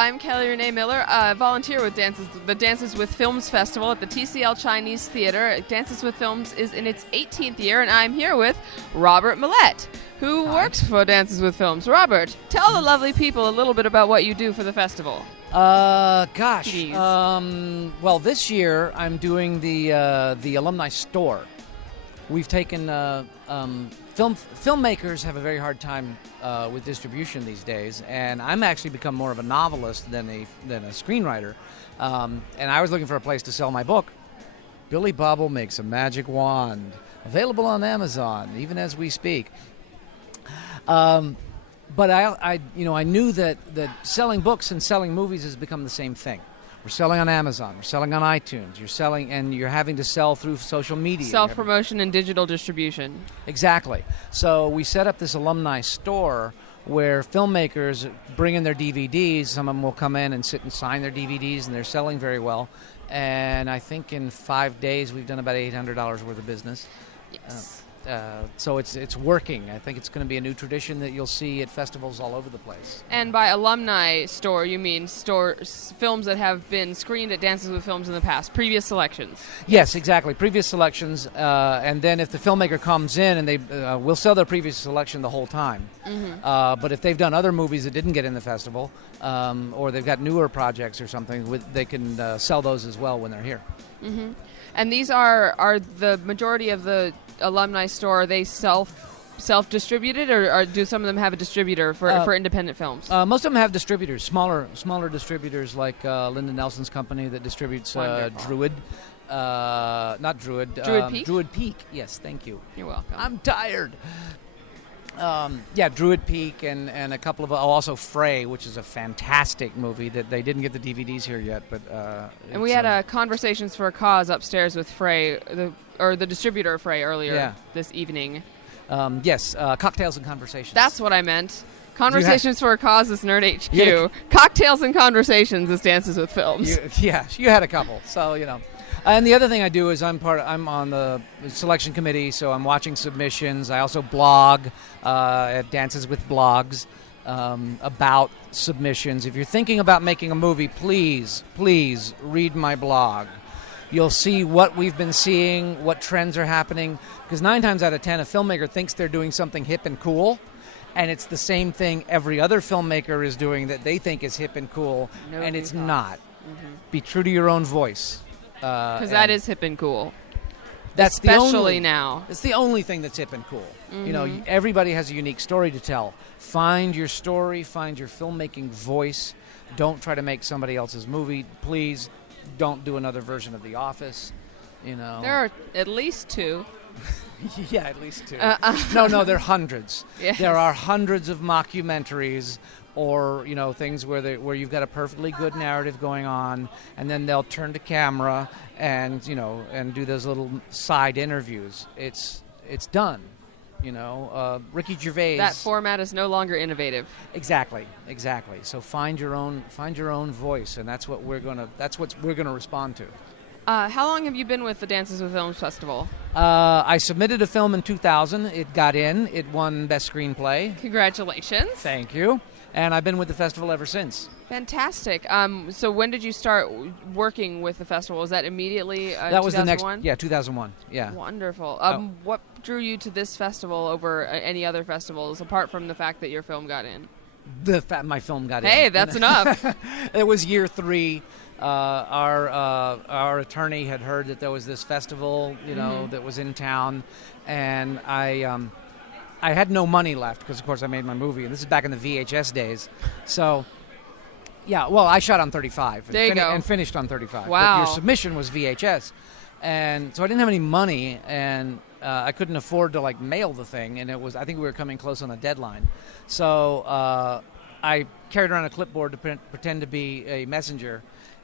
I'm Kelly Renee Miller, volunteer with the Dances with Films Festival at the TCL Chinese Theater. Dances with Films is in its 18th year, and I'm here with Robert Millett, who works for Dances with Films. Robert, tell the lovely people a little bit about what you do for the festival. Well, this year I'm doing the alumni store. We've taken filmmakers have a very hard time with distribution these days, and I'm actually become more of a novelist than a screenwriter. And I was looking for a place to sell my book. Billy Bobble Makes a Magic Wand, available on Amazon even as we speak. But I knew that selling books and selling movies has become the same thing. We're selling on Amazon. We're selling on iTunes. You're selling, and you're having to sell through social media. Self-promotion and digital distribution. Exactly. So we set up this alumni store where filmmakers bring in their DVDs. Some of them will come in and sit and sign their DVDs, and they're selling very well. And I think in 5 days we've done about $800 worth of business. Yes. So it's working. I think it's going to be a new tradition that you'll see at festivals all over the place. And by alumni store, you mean films that have been screened at Dances with Films in the past, previous selections? Yes, exactly. Previous selections, and then if the filmmaker comes in and they will sell their previous selection the whole time. Mm-hmm. But if they've done other movies that didn't get in the festival, or they've got newer projects or something, they can sell those as well when they're here. Mm-hmm. And these are the majority of the alumni store, are they self-distributed, or do some of them have a distributor for independent films? Most of them have distributors, smaller distributors like Lyndon Nelson's company that distributes Druid. Druid Peak? Druid Peak, yes, thank you. You're welcome. I'm tired. Druid Peak and a couple of also Frey, which is a fantastic movie that they didn't get the DVDs here yet, but and we had Conversations for a Cause upstairs with Frey, the distributor of Frey earlier this evening. Yes, Cocktails and Conversations. That's what I meant. Conversations for a Cause is Nerd HQ. Cocktails and Conversations is Dances with Films. You had a couple, so you know. And the other thing I do is I'm on the selection committee, so I'm watching submissions. I also blog at Dances with Blogs about submissions. If you're thinking about making a movie, please read my blog. You'll see what we've been seeing, what trends are happening, because 9 times out of 10, a filmmaker thinks they're doing something hip and cool, and it's the same thing every other filmmaker is doing that they think is hip and cool, and it's not. Mm-hmm. Be true to your own voice. Because that is hip and cool. That's especially now. It's the only thing that's hip and cool. Mm-hmm. You know, everybody has a unique story to tell. Find your story. Find your filmmaking voice. Don't try to make somebody else's movie. Please don't do another version of The Office. You know, there are at least 2. Yeah, at least 2. No, there are hundreds. Yes. There are hundreds of mockumentaries, or things where you've got a perfectly good narrative going on, and then they'll turn to camera and do those little side interviews. It's done. Ricky Gervais. That format is no longer innovative. Exactly. So find your own voice, and that's what we're gonna respond to. How long have you been with the Dances with Films Festival? I submitted a film in 2000. It got in. It won Best Screenplay. Congratulations. Thank you. And I've been with the festival ever since. Fantastic. So when did you start working with the festival? Was that immediately that was 2001? the next, 2001. Yeah. Wonderful. What drew you to this festival over any other festivals, apart from the fact that your film got in? My film got in. Hey, that's enough. It was year 3. Our attorney had heard that there was this festival, that was in town, and I had no money left because, of course, I made my movie, and this is back in the VHS days. So, I shot on 35 there you go. And finished on 35. Wow. But your submission was VHS, and so I didn't have any money, and I couldn't afford to mail the thing, and I think we were coming close on a deadline. So I carried around a clipboard to pretend to be a messenger.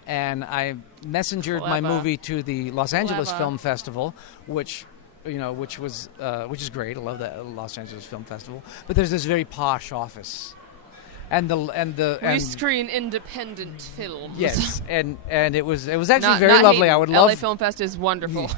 And I messengered my movie to the Los Angeles Film Festival, which is great. I love the Los Angeles Film Festival. But there's this very posh office, We screen independent films. Yes, and it was actually very not lovely. hating. I would love LA Film Fest is wonderful.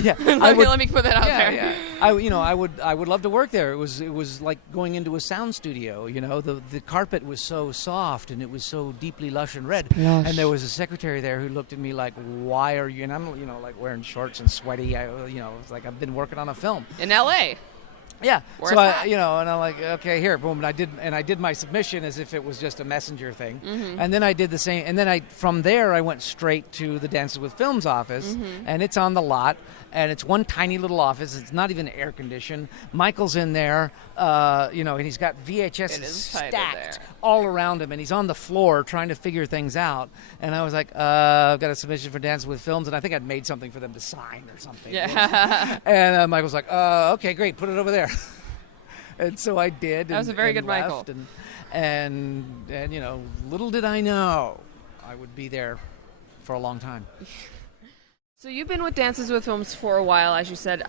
Yeah, let me put that out there. Yeah. I would love to work there. It was like going into a sound studio. The carpet was so soft and it was so deeply lush and red. And there was a secretary there who looked at me like, "Why are you?" And I'm like wearing shorts and sweaty. It's like I've been working on a film in LA. Yeah. Where's so that? and I'm like, okay, here, boom, and I did my submission as if it was just a messenger thing, and then I did the same, and then from there I went straight to the Dances with Films office, and it's on the lot, and it's one tiny little office. It's not even air conditioned. Michael's in there, and he's got VHS stacked all around him, and he's on the floor trying to figure things out. And I was like, I've got a submission for Dances with Films, and I think I'd made something for them to sign or something. Yeah. And Michael's like, okay, great, put it over there. And so I did. That was a very good Michael. And little did I know I would be there for a long time. So you've been with Dances with Films for a while, as you said.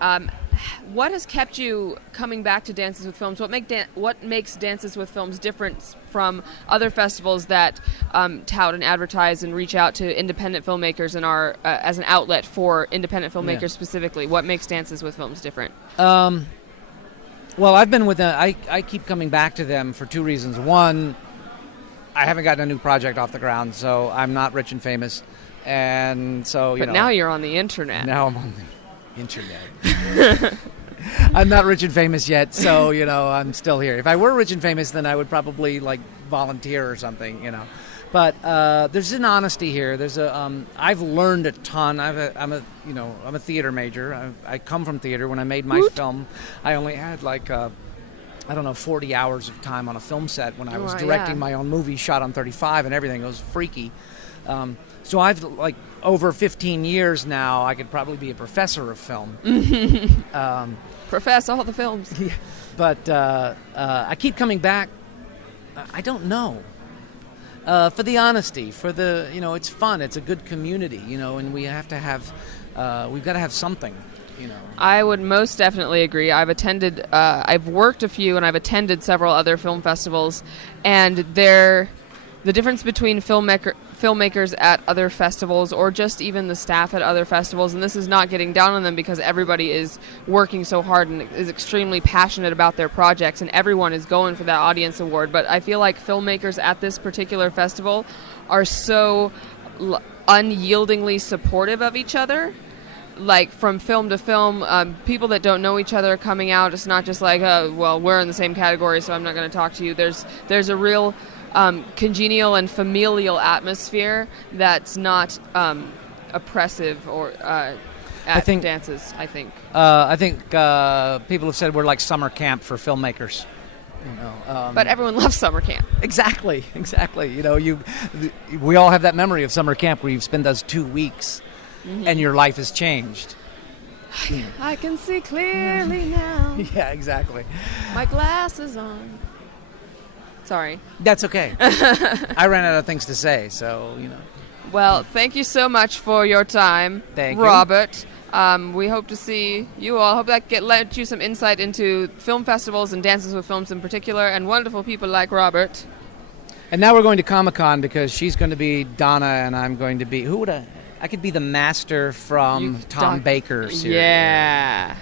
What has kept you coming back to Dances with Films? What makes Dances with Films different from other festivals that tout and advertise and reach out to independent filmmakers and are as an outlet for independent filmmakers specifically? What makes Dances with Films different? Well, I've been with them. I keep coming back to them for two reasons. One, I haven't gotten a new project off the ground, so I'm not rich and famous. And so, But now you're on the internet. Now I'm on the internet. I'm not rich and famous yet, so, I'm still here. If I were rich and famous, then I would probably, volunteer or something, But there's an honesty here. I've learned a ton. I'm a theater major. I come from theater. When I made my film, I only had 40 hours of time on a film set when I was directing my own movie, shot on 35 and everything. It was freaky. So I've over 15 years now. I could probably be a professor of film. Profess all the films. Yeah. But I keep coming back. I don't know. For the honesty, for the, it's fun. It's a good community, and we have to have, we've got to have something, I would most definitely agree. I've worked a few and I've attended several other film festivals, and the difference between filmmakers at other festivals or just even the staff at other festivals, and this is not getting down on them because everybody is working so hard and is extremely passionate about their projects and everyone is going for that audience award, but I feel like filmmakers at this particular festival are so unyieldingly supportive of each other. From film to film, people that don't know each other are coming out. It's not just we're in the same category, so I'm not going to talk to you. There's a real congenial and familial atmosphere that's not oppressive or at dances, I think. I think people have said we're like summer camp for filmmakers. But everyone loves summer camp. Exactly. We all have that memory of summer camp where you've spent those 2 weeks and your life has changed. I can see clearly now. Yeah, exactly. My glasses on. Sorry. That's okay. I ran out of things to say, so, Well, thank you so much for your time, Thank you. Robert. We hope to see you all. Hope that led you some insight into film festivals and Dances with Films in particular, and wonderful people like Robert. And now we're going to Comic-Con because she's going to be Donna and I'm going to be... I could be the master from Tom Baker's series. Yeah.